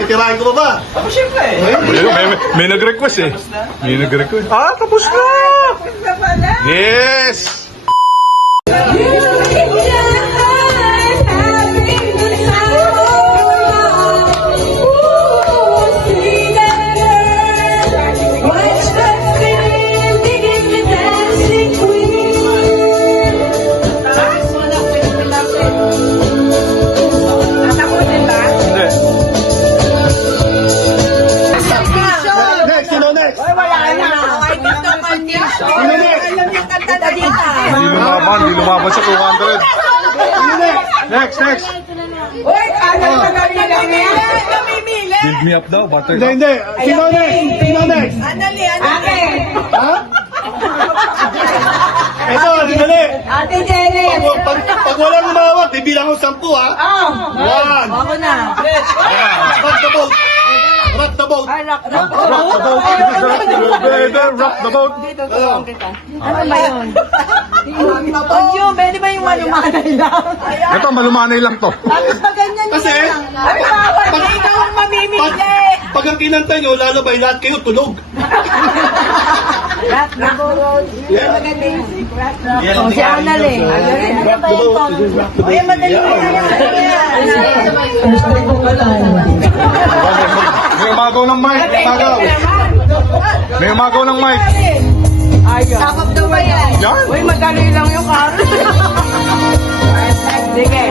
Titirahin ko pa ba? Ako syempre. May nag-request eh. May nag-request. Ah, tapos na! Yes! Hindi lumaban sa 200. Next. Uy, ano ba gawin yan? Namimili. Build me up daw, butter. Hindi. Sino next? Anali. Ha? Ito, dali. Ate Jenny. Pag walang umawag, bibilang ko 10 ha? One. Ako na. Rock the boat. Rock Rock the boat. Baby, rock the boat. Dito, tulungan kita. Ano ba yun? Yun, pwede ba yung malumanay lang? Ito, malumanay lang to. Tapos pag ganyan nyo Kasi, lang. Ay, bawal na ikaw ang mamimili. Pag ang kinanta nyo, lalabay lahat kayo, tulog. Rock the boat. Si Anali. Ano ba ito? Ay, madali mo May umagaw ng mic. May umagaw ng mic. Sakop daw ba yan? Yan. Uy, madali lang yung karo. Sige.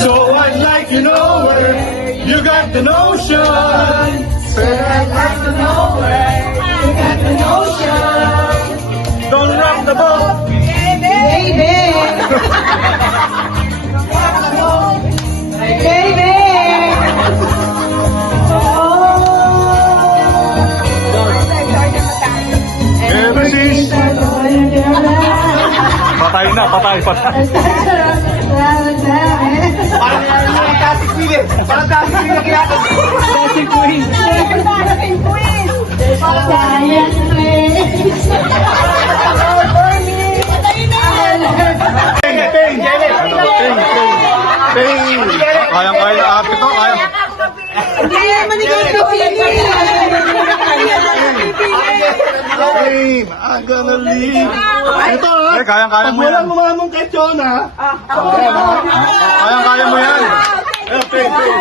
So I'd like to know where you got the notion. I'd like to know where you got the notion. Don't rock the boat. Baby. Baby. Patay na, patay. Parang dasi sili kaya ako. Dasi queen. Kayang-kaya na ate to, kaya. Hindi, manigay ko yan. Hey, I'm gonna leave. Ito ha. Eh, kayang-kaya Pag mo yan. walang umamong kay Chona. Kayang-kaya mo yan. Kayang-kaya.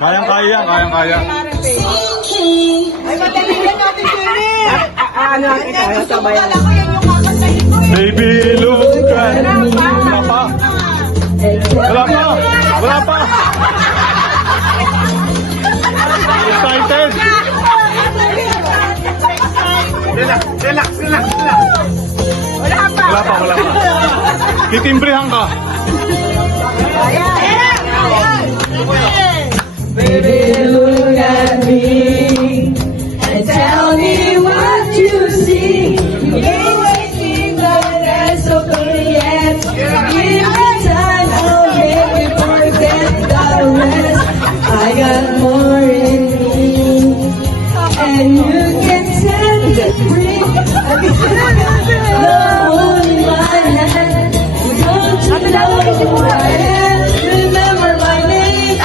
Kayang-kaya yan, kayang-kaya. Ay, madali lang natin sinin. Ano, ikaw, sabayan. Baby, look at me. Wala pa. Excited. Relax. Wala pa. Titimbrehan ka. Baby, look at me and tell me what you see. You ain't waiting, but that's okay yet. Give me time, I'll make it forget the rest. I got more in me, and you can set the free. The moon in my hand, don't you know I am? Remember my name.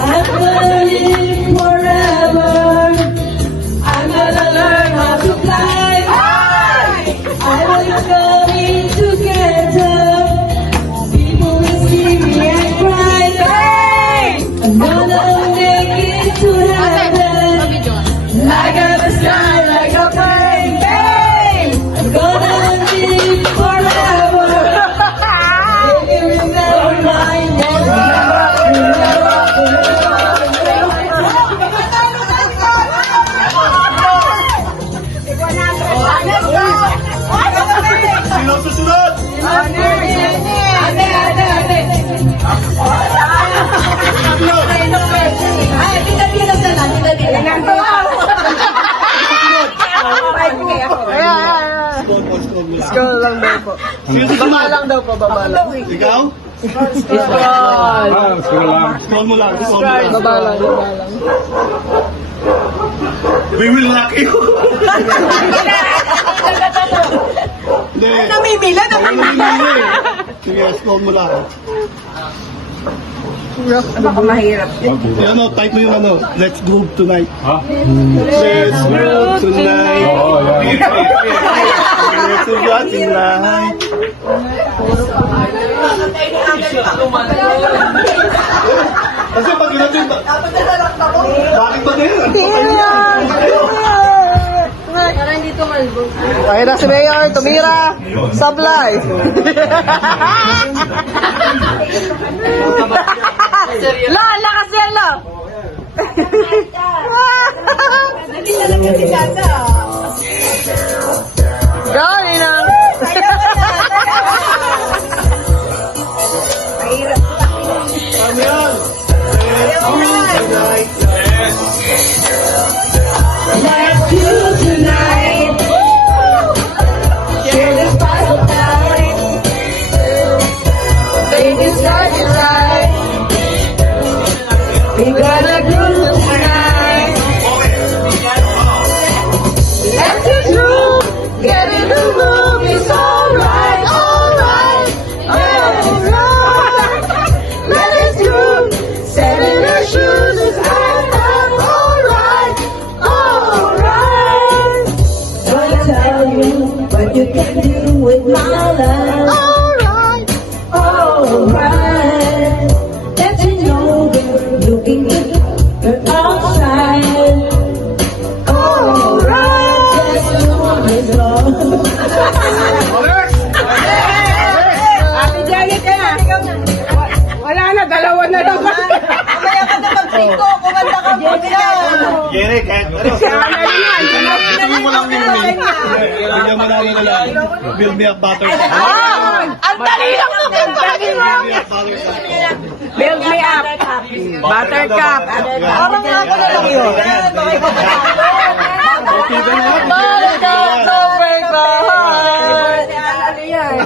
I'm gonna live forever. I'm gonna learn how to fly. I was coming together. People will see me and cry. I'm gonna make it to heaven. I got the sky like a plane. I'm gonna live forever. Baby, remember my Sino susunod? Scroll lang daw po. Sino susunod? Baba lang daw po, baba lang. Ikaw? Scroll. Scroll mo lang. Baba lang, baba lang. We will rock you. Hindi. Namimila, Namimili. Sige, scroll mo lang. Baka mahirap. Ano, type mo yung ano, let's groove tonight. Ha? Let's groove tonight. Oo, yan. Let's groove tonight. Kasi pag ginagin ba? Bakit ba din? Para hindi tumalbo. Ayun na si Mayor, tumira, sablay. Lo, lakas yan, lo. Gani na. Ano yan? Let's do tonight. Share the spotlight. Baby, start your life. We gonna do tonight. Let's just move. Get in the mood. It's alright, alright, alright. Let us do. Set in our shoes. It's alright, alright. Gonna tell you what you can do with my love. Alright, alright. Let you know you're looking good. You're outside. Alright, just do my love. Ate Janet ka na. Wala na, dalawa na lang. Mamaya ka na mag-pinko, kumanda ka muna. Gere, kahit ano. Sabihin mo lang yung name. Bigyan mo lang yung lang. Build me up butter. Ang dali lang naman, dali lang. Build me up. Buttercup. Parang nga ko na lang yun. Buttercup, so break my heart.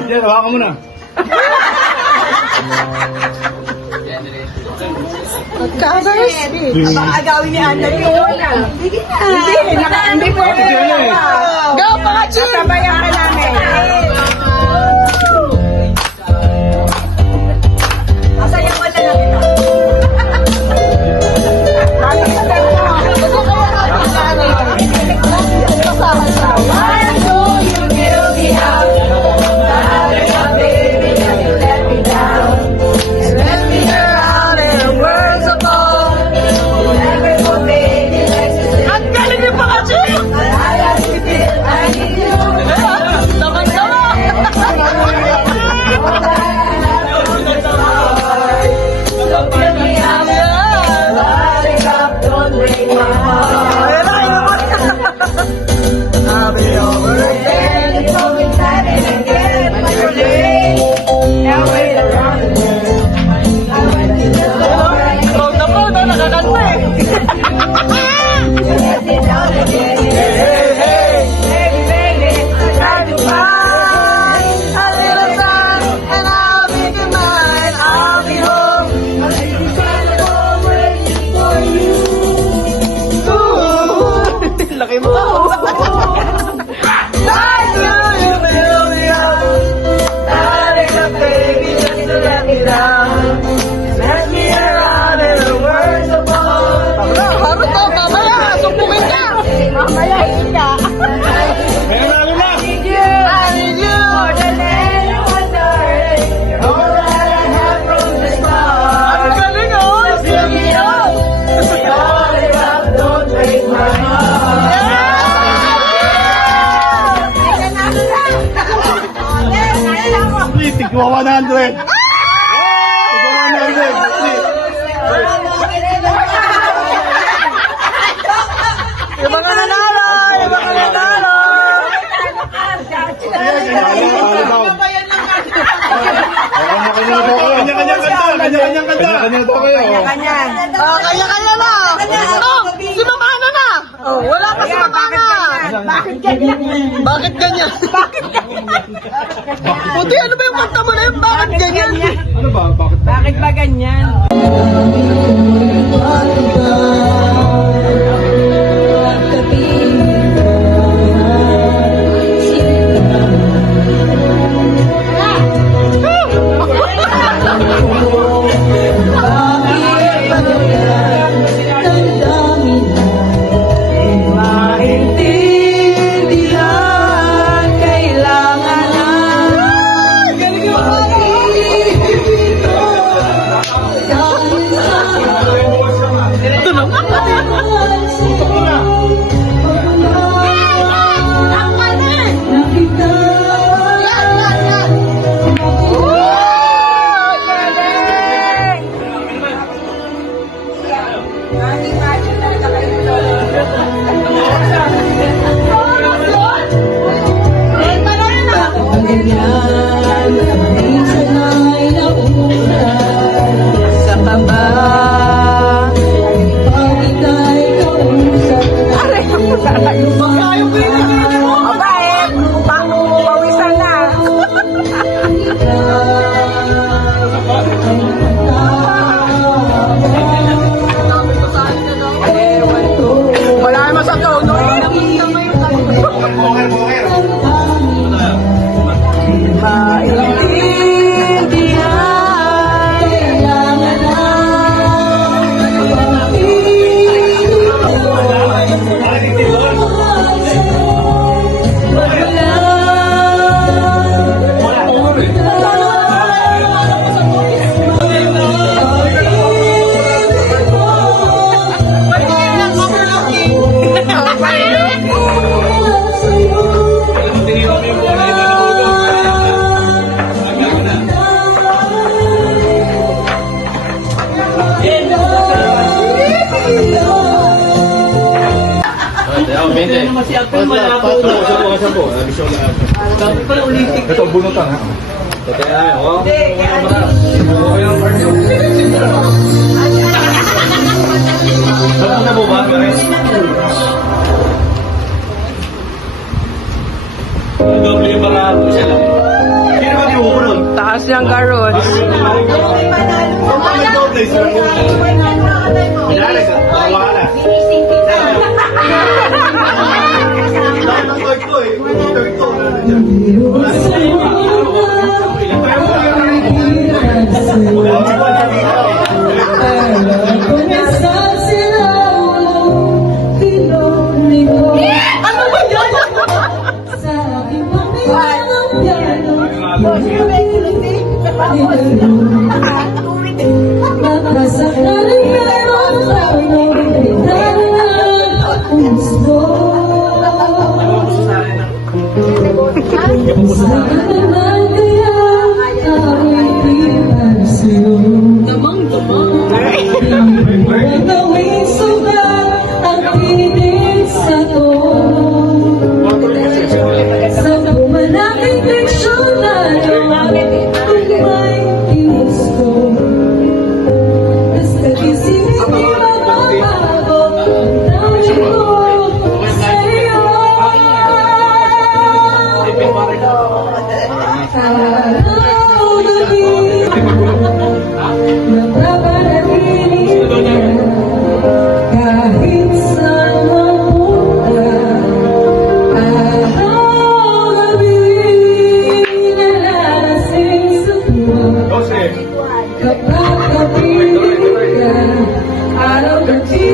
Yan, hawakan mo na. Agawin ni Ana yun. Hindi po. Go, Pakachi! Sabayan ka namin. Masaya mo na lang ito. Ang galing ni Pakachi! Laki mo. Mamaya, hindi ka. Meron na, ano na? I need you more than anyone, darling. You're all that I have from the start. Ang galing, oh! Fill me up. All it up, don't break my heart. Split, tigwa 100. Tigwa 100. Split. Yung mga nanalo! Yung mga nanalo! Kanya-kanyang kanta. Kanya-kanyang kanta. Kanya-kanyang daw kayo. Oh, kanya-kanya na! Oh, si Mama Ana na! Oh, wala pa si Mama Ana! Bakit ganyan? Bakit ganyan? Bakit ganyan? Puti, ano ba yung kanta mo na yun? Bakit ganyan? Ano ba? Bakit? Bakit ba ganyan? Ganyan, minsan ay nausap sa kaba. Pag ika'y kausap na Aba eh, pawisan na. ewan ko. Wala naman sa tono eh. Boker, boker. Maintindihan, kailangan Ito, bunutan ha. Alam na mo ba, guys? Doble yung barato siya lang. Hindi naman yung ulo. Taas niyang karos. Doble, sir. Kailangan ka. Wala na. Lahat ng toy ko eh. Toy ko. Ano ba yan? Sa aking pangyalang piano, nakasakaling meron tayo, biglaan ang gusto. Sana naman kaya ako'y di para sa'yo. Ang gawing sugat ang tinig sa to. Sa pumalaking diksyonario kung may gusto. Basta isipin di magbabago ang dami ko sa'yo. Araw na di napapanatili ka kahit saan mapunta. Araw-gabi nalalasing sa tuwa. Kapag kapiling ka, araw-gabi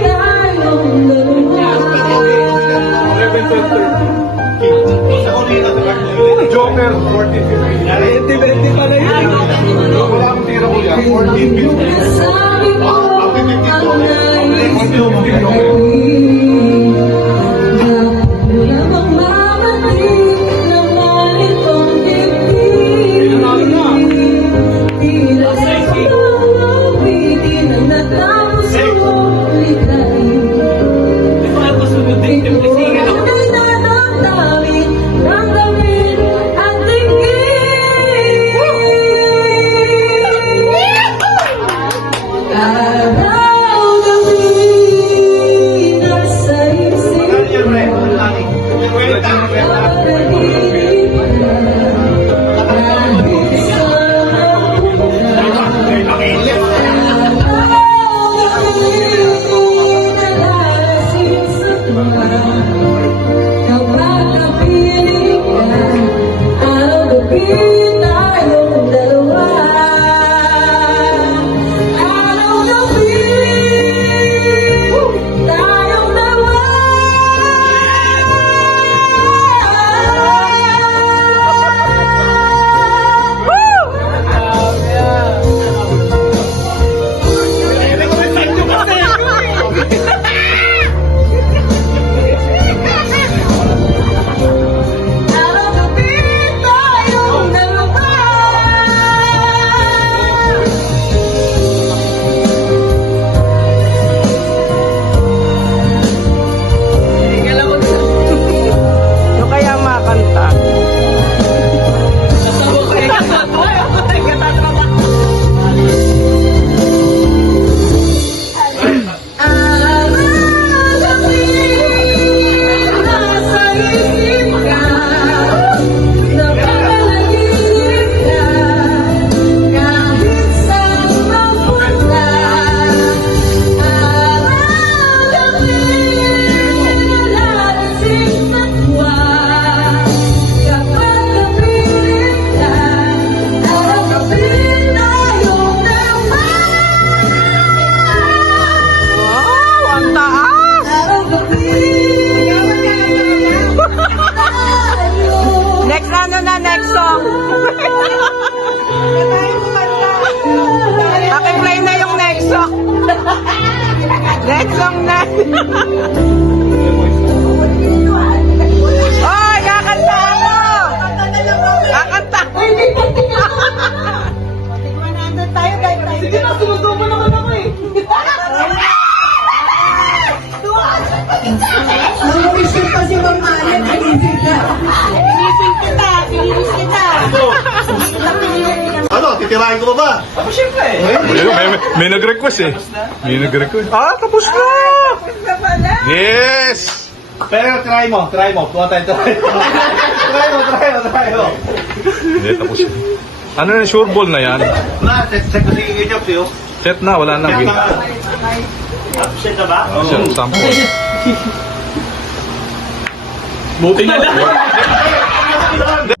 tayong dalawa. Joker, 14-15. 20-20 pa na yun. Wala akong tira ko yan. 14-15. Sabi ko, ang nais ko wala bang mamatig naman itong dibdib. Tila sa pangawin ang natapos kong litain. Ikaw ang nananamit, ramdamin at tingin. Araw-gabi nasa isip kapag napiling ka, araw-gabi tayong dalawa. Araw-gabi next song. Paki-play na yung next song. Next song na. Oy, kakanta ako! Kakanta! Sige na, sumusubo naman ako eh. Nawisip pa si Mama Allen, nagising ka. Pinising kita, pinis kita. Ano, titirahin ko pa ba? Ako syempre. May nag-request eh. May nag-request. Ah, tapos na! Yes! Pero try mo. Kuha tayo, try mo. Hindi, tapos na. Ano na, sure ball na yan? Na, check ko si Egypt yun. Set na, wala na. Upset na ba? Set, sample. Buti na lang. Hindi,